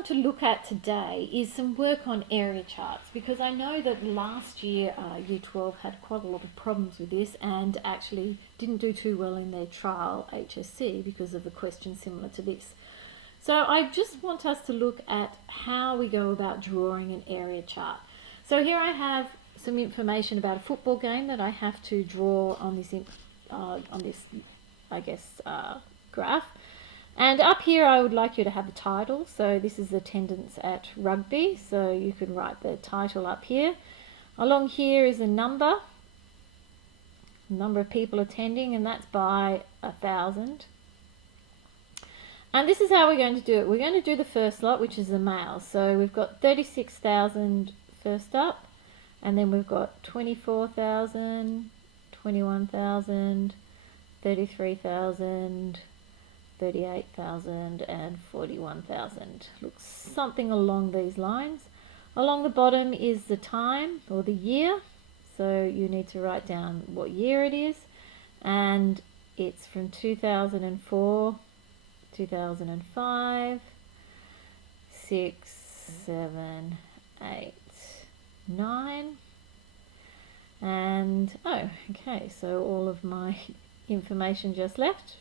want to look at today is some work on area charts, because I know that last year Year 12 had quite a lot of problems with this and actually didn't do too well in their trial HSC because of a question similar to this. So I just want us to look at how we go about drawing an area chart. So here I have some information about a football game that I have to draw on this graph. And up here I would like you to have the title. So this is attendance at rugby, so you can write the title up here. Along here is a number of people attending, and that's by 1,000. And this is how we're going to do it. We're going to do the first lot, which is the males. So we've got 36,000 first up, and then we've got 24,000, 21,000, 33,000, 38,000 and 41,000. Looks something along these lines. Along the bottom is the time or the year, so you need to write down what year it is, and it's from 2004, 2005, 6, 7, 8, 9, and okay, so all of my information just left.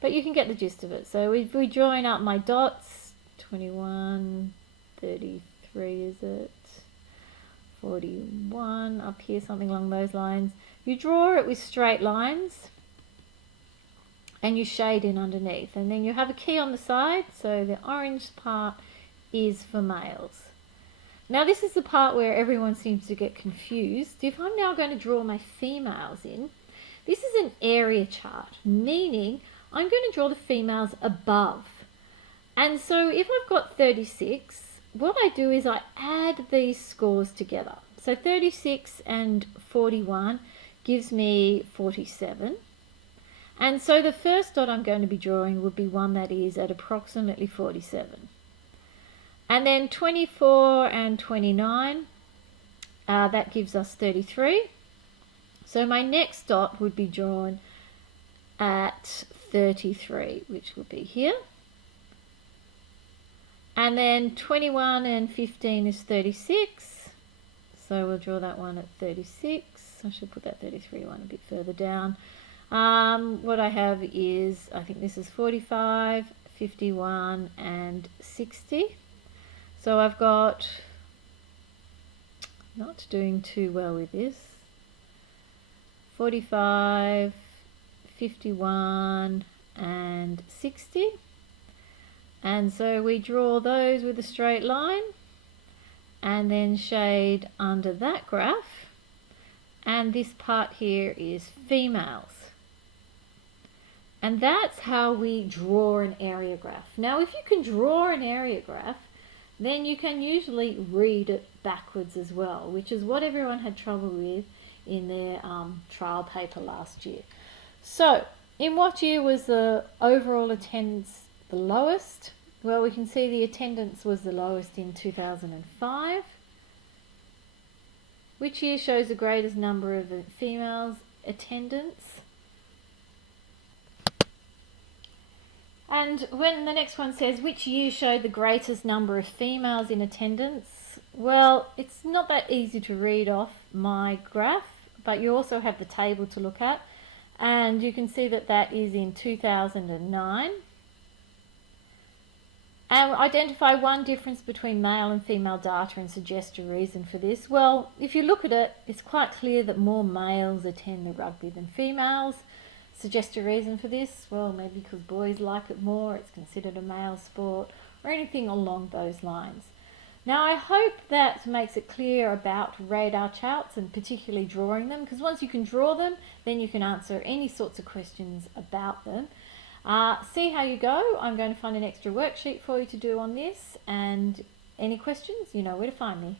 But you can get the gist of it. So if we join up my dots, 21, 33 is it, 41, up here, something along those lines. You draw it with straight lines and you shade in underneath. And then you have a key on the side, so the orange part is for males. Now this is the part where everyone seems to get confused. If I'm now going to draw my females in, this is an area chart, meaning I'm going to draw the females above. And so if I've got 36, what I do is I add these scores together. So 36 and 41 gives me 47. And so the first dot I'm going to be drawing would be one that is at approximately 47. And then 24 and 29, that gives us 33. So my next dot would be drawn at 33, which would be here. And then 21 and 15 is 36. So we'll draw that one at 36. I should put that 33 one a bit further down. What I have is, I think this is 45, 51 and 60. So I've got, not doing too well with this, 45, 51 and 60, and so we draw those with a straight line and then shade under that graph, and this part here is females. And that's how we draw an area graph. Now if you can draw an area graph, then you can usually read it backwards as well, which is what everyone had trouble with in their trial paper last year. So, in what year was the overall attendance the lowest? Well, we can see the attendance was the lowest in 2005. Which year shows the greatest number of females attendance? And when the next one says, which year showed the greatest number of females in attendance? Well, it's not that easy to read off my graph, but you also have the table to look at. And you can see that that is in 2009. And identify one difference between male and female data and suggest a reason for this. Well, if you look at it, it's quite clear that more males attend the rugby than females. Suggest a reason for this? Well, maybe because boys like it more, it's considered a male sport, or anything along those lines. Now I hope that makes it clear about radar charts and particularly drawing them, because once you can draw them, then you can answer any sorts of questions about them. See how you go. I'm going to find an extra worksheet for you to do on this, and any questions, you know where to find me.